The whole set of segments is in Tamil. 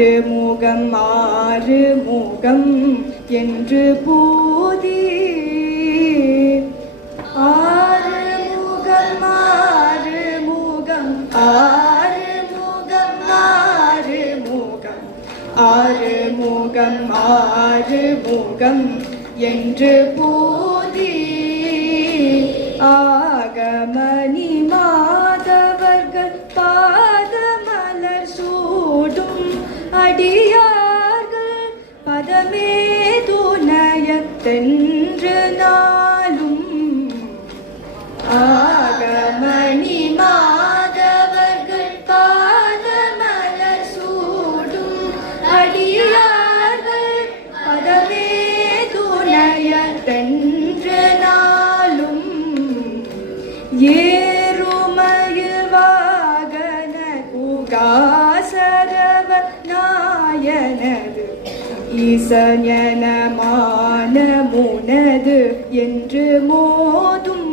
ஆறுமுகம் ஆறுமுகம் என்று பூதி ஆறுமுகம் ஆறுமுகம் ஆறுமுகம் ஆறுமுகம் ஆறுமுகம் ஆறுமுகம் என்று பூதி ஆகமணி மாதவர்கள் பாதமலர் சூடும் அடியார்கள் பதமே துணையத்தென்று நாளும் ஆகமணி மாதவர்கள் பாதமலர் சூடும் அடியார்கள் பதமே துணையத்தென்று நாளும் ஏறுமயில் வாகன குகாசரவ நாயனது ஈசஞன மானமுனது என்று மோதும்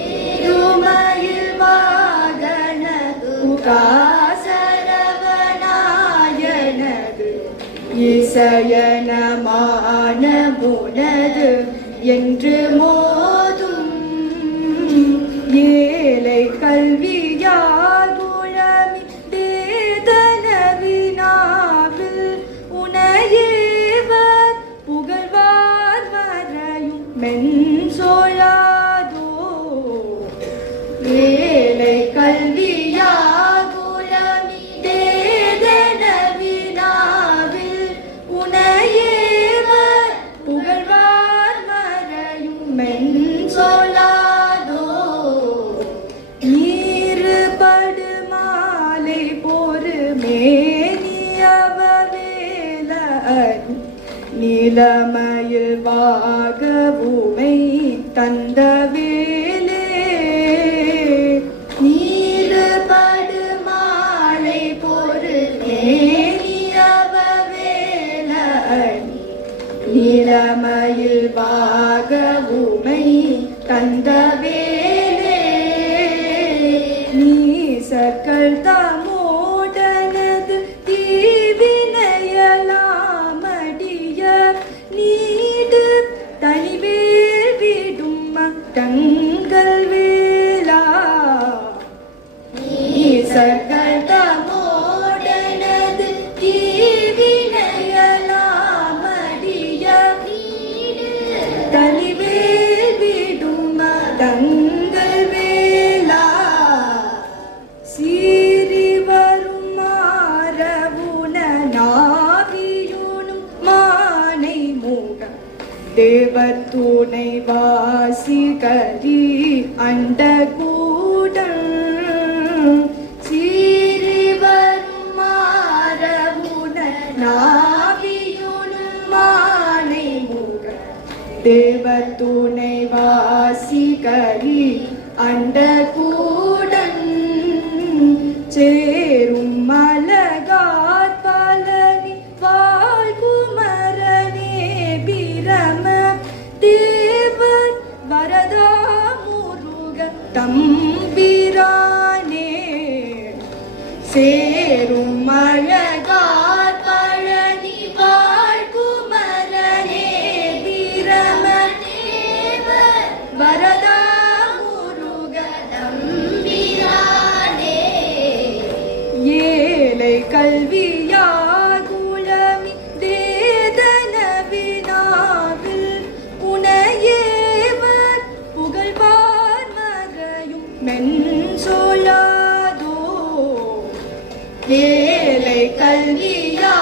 ஏறுமயில் வாகன குகாசரவ நாயனது ஈசயன மானமுனது என்று மோதும் ஏழை கல்வியால் குழமி தேதனவினாவில் உனையேவர் புகழ்வார் மறையும் மென்சொல்லாதோ ஏழை கல்வியால் குழமி தேதனவினாவில் உனையேவர் புகழ்வார் மறையும் மென்சொல்லாதோ நிலமயில் வாகவுமை தந்த வேலே நீருபடு மாலை பொரு மேனியவேல நிலமயில் வாகவுமை தந்த வேலே நீசர்கள் தமோடனது தீவினையலாமடிய நீடு தனிவேல் விடும் தங்கள் வேளா நீசர்கள் தமோடனது தீவினையலாமடிய நீடு தனிவேல் விடும் தங்கள் வேளா சீறி வரும் மாறவுன நாவியுனும் மானை மூகம் தேவர் துணை வாசிகரி அண்ட கூடம் சீறி வரும் மாறவுன நாவியுனும் மானை மூகம் தேவர் துணை வாசிகரி அண்ட கூடம் சேரும் மலகார் பழனி வாழ்குமரனே பிரம தேவர் வரதா முருக தம்பிரானே சேரும் மலகார் பழனி வாழ்குமரனே பிரம தேவர் வரதா ஏழை கல்வியாகுளமி தேதனவினாவில் உனையேவர் புகழ்வார் மறையும் மென்சொல்லாதோ ஏழை கல்வியா